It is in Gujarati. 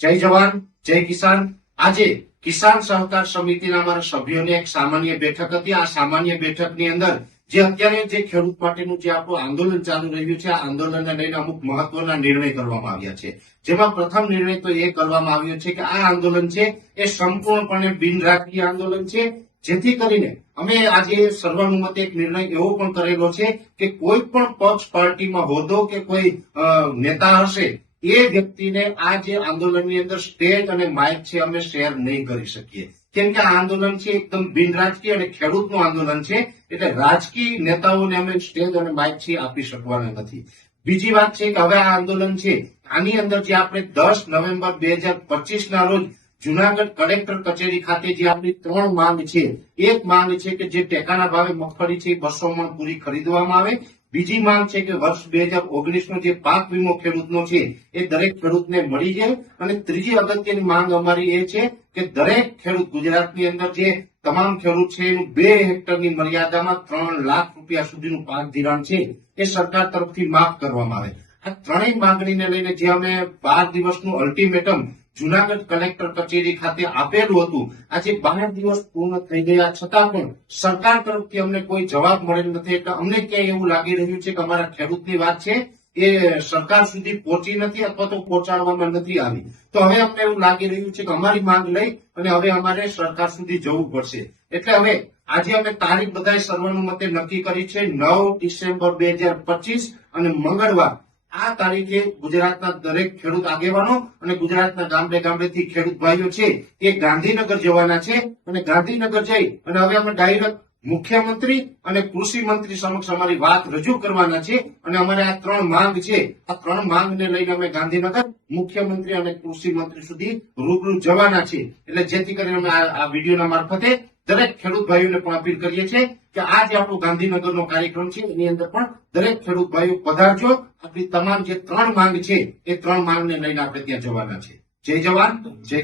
જય જવાન જય કિસાન। આજે કિસાન સહકાર સમિતિના અમારા સભ્યોની એક સામાન્ય બેઠક હતી। આ સામાન્ય બેઠકની અંદર જે અત્યારે જે ખેડૂત માટેનું જે આપણું આંદોલન ચાલુ રહ્યું છે, આ આંદોલનને લઈને અમુક મહત્વના નિર્ણય કરવામાં આવ્યા છે। જેમાં પ્રથમ નિર્ણય તો એ કરવામાં આવ્યો છે કે આ આંદોલન છે એ સંપૂર્ણપણે બિનરાજકીય આંદોલન છે, જેથી કરીને અમે આજે સર્વાનુમતે એક નિર્ણય એવો પણ કરેલો છે કે કોઈ પણ પક્ષ પાર્ટીમાં હોદ્દો કે કોઈ નેતા હશે એ વ્યક્તિને આ જે આંદોલનની અંદર સ્ટેજ અને માઇક છે અમે શેર નહીં કરી શકીએ, કેમ કે આ આંદોલન છે એકદમ બિનરાજકીય અને ખેડૂતનું આંદોલન છે, એટલે રાજકીય નેતાઓને અમે સ્ટેજ અને માઇક છે આપી શકવાના નથી। બીજી વાત છે કે હવે આ આંદોલન છે આની અંદર જે આપણે 10 નવેમ્બર 2025 ના રોજ જુનાગઢ કલેક્ટર કચેરી ખાતે જે આપણી 3 માંગ છે, એક માંગ છે કે જે ટેકાના ભાવે મગફળી છે 200 મણ પૂરી ખરીદવામાં આવે। બીજી માંગ છે કે વર્ષ 2019 નો જે પાક વીમો ખેડૂતનો છે એ દરેક ખેડૂતને મળી જાય। અને ત્રીજી અગત્યની માંગ અમારી એ છે કે દરેક ખેડૂત ગુજરાતની અંદર જે તમામ ખેડૂત છે એનું 2 હેક્ટરની મર્યાદામાં 3 લાખ રૂપિયા સુધીનું પાક ધિરાણ છે એ સરકાર તરફથી માફ કરવામાં આવે। આ ત્રણેય માંગણીને લઈને જે અમે 12 દિવસનું અલ્ટિમેટમ જુનાગઢ કલેક્ટર કચેરી ખાતે આપેલું હતું, આજે 12 દિવસ પૂર્ણ થઈ ગયા છતાં પણ સરકાર તરફથી અમને કોઈ જવાબ મળેલ નથી। એટલે અમને ક્યાંય એવું લાગી રહ્યું છે કે અમારા ખેડૂતની વાત છે એ સરકાર સુધી પહોંચી નથી અથવા તો પહોંચાડવામાં નથી આવી। તો હવે અમને એવું લાગી રહ્યું છે કે અમારી માંગ લઈ અને હવે અમારે સરકાર સુધી જવું પડશે। એટલે હવે આજે અમે તારીખ બધાએ સર્વાનુમતે નક્કી કરી છે 9 ડિસેમ્બર 2025 અને મંગળવાર। આ તારીખે ગુજરાતના દરેક ખેડૂત આગેવાનો અને ગુજરાતના ગામડે ગામડેથી ખેડૂત ભાઈઓ છે એ ગાંધીનગર જવાના છે અને ગાંધીનગર જઈ અને હવે અમે ડાયરેક્ટ મુખ્યમંત્રી અને કૃષિ મંત્રી સમક્ષ અમારી વાત રજૂ કરવાના છે। અને અમારે આ 3 માંગ છે, આ 3 માંગને લઈને અમે ગાંધીનગર મુખ્યમંત્રી અને કૃષિ મંત્રી સુધી રૂબરૂ જવાના છે। એટલે જેથી કરીને અમે આ વિડીયોના મારફતે દરેક ખેડૂત ભાઈઓને પણ અપીલ કરીએ છીએ કે આ જે આપણો ગાંધીનગરનો કાર્યક્રમ છે એની અંદર પણ દરેક ખેડૂત ભાઈઓ પધારજો। આપણી તમામ જે 3 માંગ છે એ 3 માંગને લઈને આપણે ત્યાં જવાના છે। જય જવાન જય